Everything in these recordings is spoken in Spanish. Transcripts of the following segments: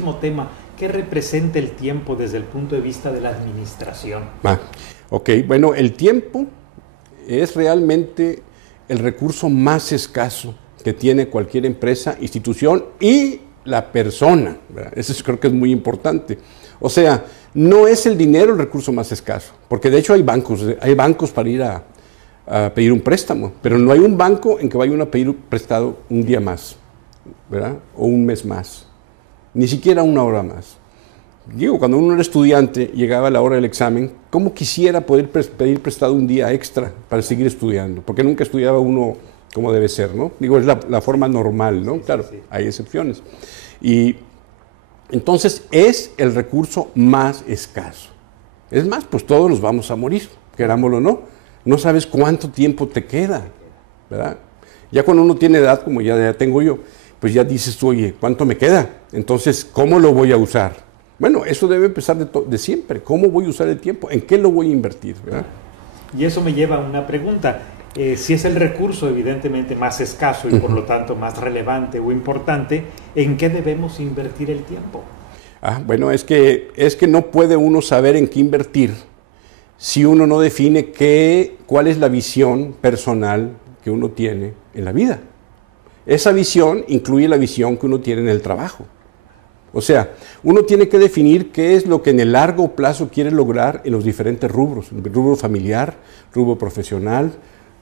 mismo tema, ¿qué representa el tiempo desde el punto de vista de la administración? Ok, bueno, el tiempo es realmente el recurso más escaso que tiene cualquier empresa, institución y la persona, ¿verdad? Eso creo que es muy importante. O sea, no es el dinero el recurso más escaso, porque de hecho hay bancos para ir a pedir un préstamo, pero no hay un banco en que vaya uno a pedir prestado un día más, ¿verdad? O un mes más, ni siquiera una hora más. Digo, cuando uno era estudiante, llegaba la hora del examen, ¿cómo quisiera poder pedir prestado un día extra para seguir estudiando? Porque nunca estudiaba uno como debe ser, ¿no? Digo, es la forma normal, ¿no? Sí, claro, sí. Hay excepciones. Y entonces es el recurso más escaso. Es más, pues todos nos vamos a morir, querámoslo o no. No sabes cuánto tiempo te queda, ¿verdad? Ya cuando uno tiene edad, como ya tengo yo, pues ya dices tú, oye, ¿cuánto me queda? Entonces, ¿cómo lo voy a usar? Bueno, eso debe empezar de siempre. ¿Cómo voy a usar el tiempo? ¿En qué lo voy a invertir? ¿Verdad? Y eso me lleva a una pregunta. Si es el recurso evidentemente más escaso y por lo tanto más relevante o importante, ¿en qué debemos invertir el tiempo? Bueno, es que no puede uno saber en qué invertir si uno no define cuál es la visión personal que uno tiene en la vida. Esa visión incluye la visión que uno tiene en el trabajo. O sea, uno tiene que definir qué es lo que en el largo plazo quiere lograr en los diferentes rubros, en el rubro familiar, rubro profesional,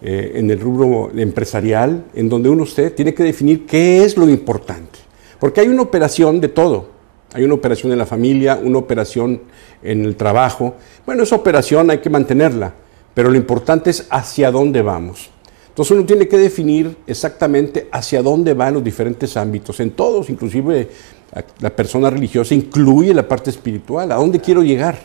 en el rubro empresarial, en donde uno tiene que definir qué es lo importante. Porque hay una operación de todo. Hay una operación en la familia, una operación en el trabajo. Bueno, esa operación hay que mantenerla, pero lo importante es hacia dónde vamos. Entonces uno tiene que definir exactamente hacia dónde van los diferentes ámbitos, en todos, inclusive la persona religiosa incluye la parte espiritual, ¿a dónde quiero llegar?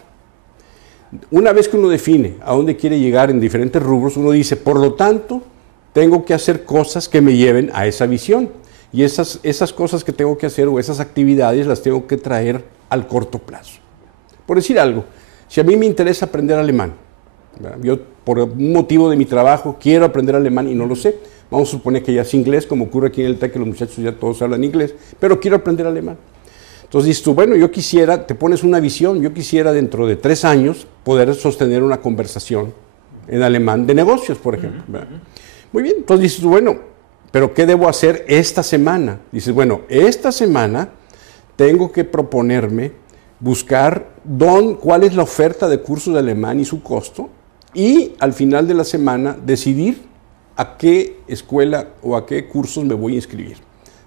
Una vez que uno define a dónde quiere llegar en diferentes rubros, uno dice, por lo tanto, tengo que hacer cosas que me lleven a esa visión. Y esas cosas que tengo que hacer o esas actividades las tengo que traer al corto plazo. Por decir algo, si a mí me interesa aprender alemán, ¿verdad? Yo por un motivo de mi trabajo quiero aprender alemán y no lo sé, vamos a suponer que ya es inglés, como ocurre aquí en el TEC, que los muchachos ya todos hablan inglés, pero quiero aprender alemán. Entonces dices tú, bueno, yo quisiera, te pones una visión, yo quisiera dentro de 3 años poder sostener una conversación en alemán de negocios, por ejemplo. ¿Verdad? Muy bien, entonces dices tú, bueno, pero ¿qué debo hacer esta semana? Dices, bueno, esta semana tengo que proponerme buscar cuál es la oferta de cursos de alemán y su costo, y al final de la semana decidir a qué escuela o a qué cursos me voy a inscribir.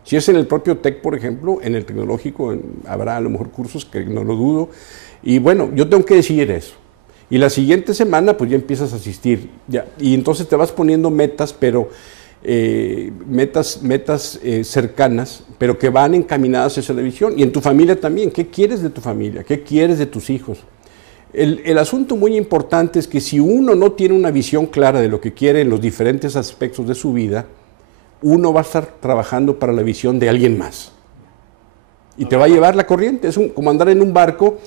Si es en el propio TEC, por ejemplo, en el tecnológico habrá a lo mejor cursos que no lo dudo, y bueno, yo tengo que decidir eso. Y la siguiente semana pues ya empiezas a asistir, ya, y entonces te vas poniendo metas, pero metas cercanas, pero que van encaminadas hacia la visión. Y en tu familia también, ¿qué quieres de tu familia? ¿Qué quieres de tus hijos? El asunto muy importante es que si uno no tiene una visión clara de lo que quiere en los diferentes aspectos de su vida, uno va a estar trabajando para la visión de alguien más. Y te va a llevar la corriente. Es como andar en un barco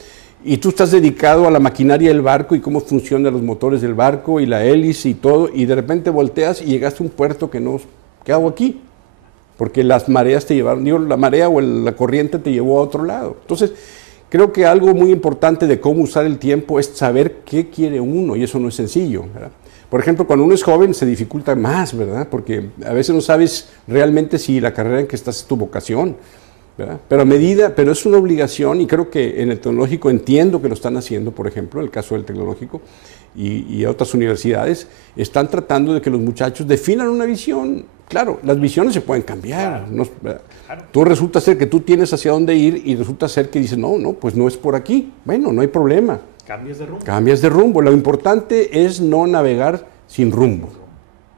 y tú estás dedicado a la maquinaria del barco y cómo funcionan los motores del barco y la hélice y todo, y de repente volteas y llegaste a un puerto ¿qué hago aquí? Porque las mareas te llevaron, la marea o la corriente te llevó a otro lado. Entonces, creo que algo muy importante de cómo usar el tiempo es saber qué quiere uno, y eso no es sencillo, ¿verdad? Por ejemplo, cuando uno es joven se dificulta más, ¿verdad? Porque a veces no sabes realmente si la carrera en que estás es tu vocación, ¿verdad? Pero es una obligación, y creo que en el tecnológico entiendo que lo están haciendo, por ejemplo, en el caso del tecnológico y otras universidades, están tratando de que los muchachos definan una visión. Claro, las visiones se pueden cambiar. Claro. Claro. Tú resulta ser que tú tienes hacia dónde ir y resulta ser que dices, no, pues no es por aquí. Bueno, no hay problema. Cambias de rumbo. Cambias de rumbo. Lo importante es no navegar sin rumbo.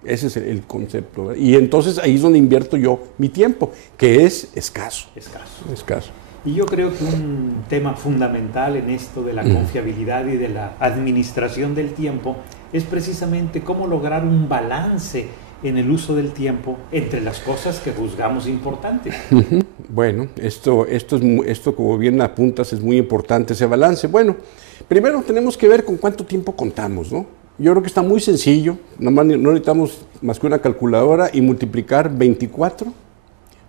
Ese es el concepto, ¿verdad? Y entonces ahí es donde invierto yo mi tiempo, que es escaso. Escaso. Y yo creo que un tema fundamental en esto de la confiabilidad y de la administración del tiempo es precisamente cómo lograr un balance en el uso del tiempo entre las cosas que juzgamos importantes. Bueno, esto como bien apuntas es muy importante, ese balance. Bueno, primero tenemos que ver con cuánto tiempo contamos, ¿no? Yo creo que está muy sencillo, no necesitamos más que una calculadora y multiplicar 24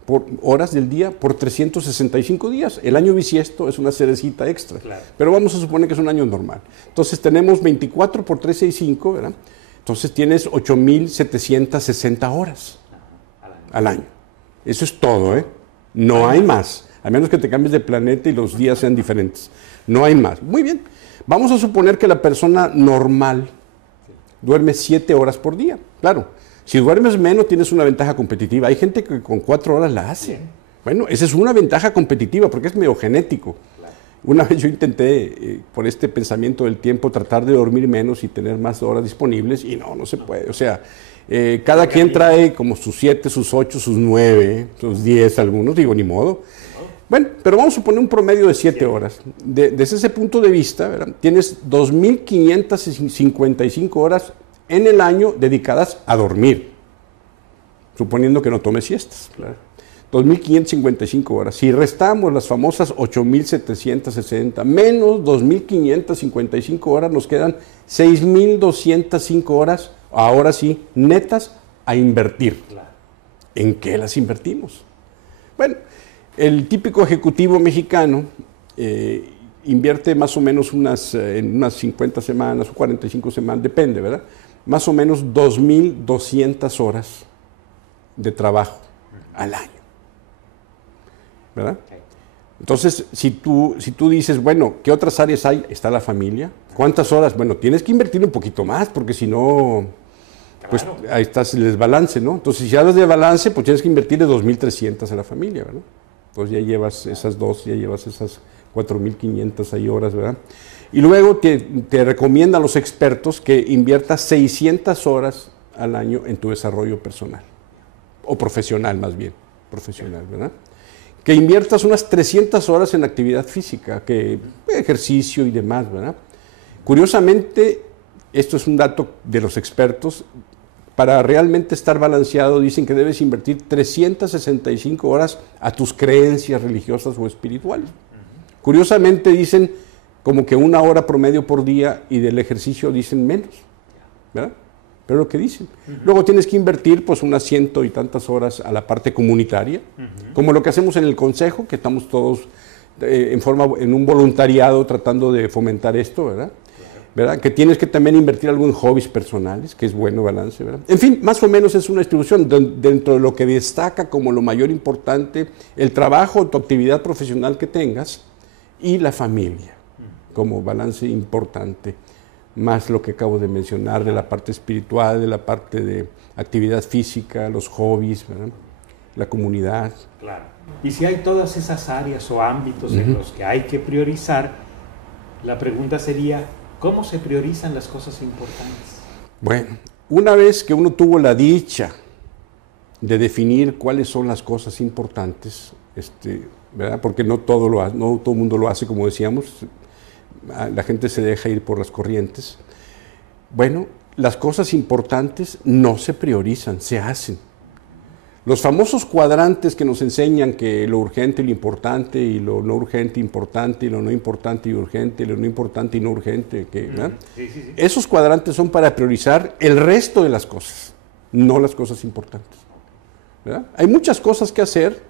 por horas del día por 365 días. El año bisiesto es una cerecita extra, claro. Pero vamos a suponer que es un año normal. Entonces tenemos 24 por 365, ¿verdad? Entonces tienes 8,760 horas al año. Eso es todo, ¿eh? No hay más, a menos que te cambies de planeta y los días sean diferentes. No hay más. Muy bien. Vamos a suponer que la persona normal duerme 7 horas por día. Claro. Si duermes menos, tienes una ventaja competitiva. Hay gente que con 4 horas la hace. Bueno, esa es una ventaja competitiva porque es medio genético. Una vez yo intenté, por este pensamiento del tiempo, tratar de dormir menos y tener más horas disponibles y no se puede. O sea, cada quien trae como sus 7, sus 8, sus 9, sus 10 algunos, digo, ni modo. Bueno, pero vamos a suponer un promedio de 7 horas. Desde ese punto de vista, ¿verdad? Tienes 2,555 horas en el año dedicadas a dormir, suponiendo que no tomes siestas. Claro. 2,555 horas. Si restamos las famosas 8,760 menos 2,555 horas, nos quedan 6,205 horas, ahora sí, netas a invertir. Claro. ¿En qué las invertimos? Bueno, el típico ejecutivo mexicano invierte más o menos en unas 50 semanas o 45 semanas, depende, ¿verdad? Más o menos 2,200 horas de trabajo al año, ¿verdad? Entonces, si tú dices, bueno, ¿qué otras áreas hay? Está la familia. ¿Cuántas horas? Bueno, tienes que invertir un poquito más, porque si no, pues ahí estás el desbalance, ¿no? Entonces, si hablas de balance, pues tienes que invertirle 2,300 a la familia, ¿verdad? Entonces ya llevas esas dos, ya llevas esas 4,500 ahí horas, ¿verdad? Y luego te recomiendan los expertos que inviertas 600 horas al año en tu desarrollo personal, o profesional más bien, profesional, ¿verdad? Que inviertas unas 300 horas en actividad física, que ejercicio y demás, ¿verdad? Curiosamente, esto es un dato de los expertos, para realmente estar balanceado dicen que debes invertir 365 horas a tus creencias religiosas o espirituales. Curiosamente dicen como que 1 hora promedio por día y del ejercicio dicen menos, ¿verdad? Pero lo que dicen. Luego tienes que invertir pues unas 100 y tantas horas a la parte comunitaria, como lo que hacemos en el consejo, que estamos todos en un voluntariado tratando de fomentar esto, ¿verdad? ¿Verdad? Que tienes que también invertir algo en hobbies personales, que es bueno balance, ¿verdad? En fin, más o menos es una distribución dentro de lo que destaca como lo mayor importante, el trabajo, tu actividad profesional que tengas y la familia como balance importante, más lo que acabo de mencionar de la parte espiritual, de la parte de actividad física, los hobbies, ¿verdad? La comunidad. Claro. Y si hay todas esas áreas o ámbitos en los que hay que priorizar, la pregunta sería, ¿cómo se priorizan las cosas importantes? Bueno, una vez que uno tuvo la dicha de definir cuáles son las cosas importantes, ¿verdad? Porque no todo el mundo lo hace, como decíamos, la gente se deja ir por las corrientes. Bueno, las cosas importantes no se priorizan, se hacen. Los famosos cuadrantes que nos enseñan que lo urgente y lo importante, y lo no urgente importante, y lo no importante y urgente, y lo no importante y no urgente, ¿verdad? Sí. Esos cuadrantes son para priorizar el resto de las cosas, no las cosas importantes, ¿verdad? Hay muchas cosas que hacer,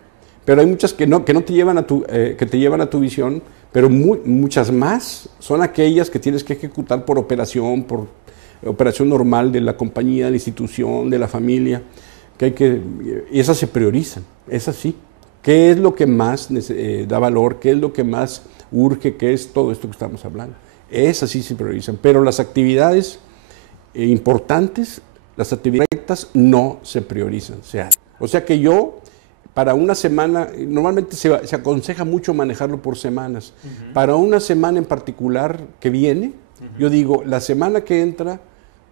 pero hay muchas que te llevan a tu visión, pero muchas más son aquellas que tienes que ejecutar por operación normal de la compañía, de la institución, de la familia, y esas se priorizan, esas sí. ¿Qué es lo que más da valor? ¿Qué es lo que más urge? ¿Qué es todo esto que estamos hablando? Esas sí se priorizan, pero las actividades importantes, las actividades rectas no se priorizan, se hacen. O sea que para una semana, normalmente se aconseja mucho manejarlo por semanas. Para una semana en particular que viene, yo digo, la semana que entra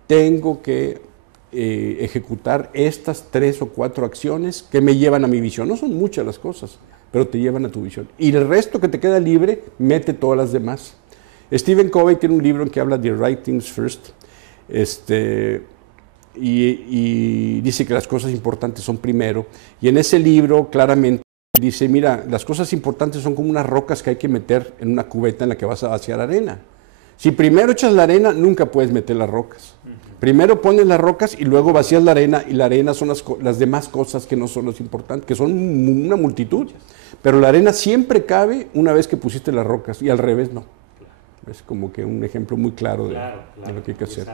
tengo que ejecutar estas 3 o 4 acciones que me llevan a mi visión. No son muchas las cosas, pero te llevan a tu visión. Y el resto que te queda libre, mete todas las demás. Stephen Covey tiene un libro en que habla de Right Things First, y dice que las cosas importantes son primero. Y en ese libro claramente dice, mira, las cosas importantes son como unas rocas que hay que meter en una cubeta en la que vas a vaciar arena. Si primero echas la arena, nunca puedes meter las rocas. Primero pones las rocas y luego vacías la arena, y la arena son las demás cosas que no son las importantes, que son una multitud. Pero la arena siempre cabe una vez que pusiste las rocas, y al revés no. Es como que un ejemplo muy claro de lo que hay que hacer.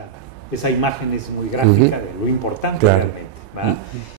Esa imagen es muy gráfica de lo importante realmente, ¿verdad?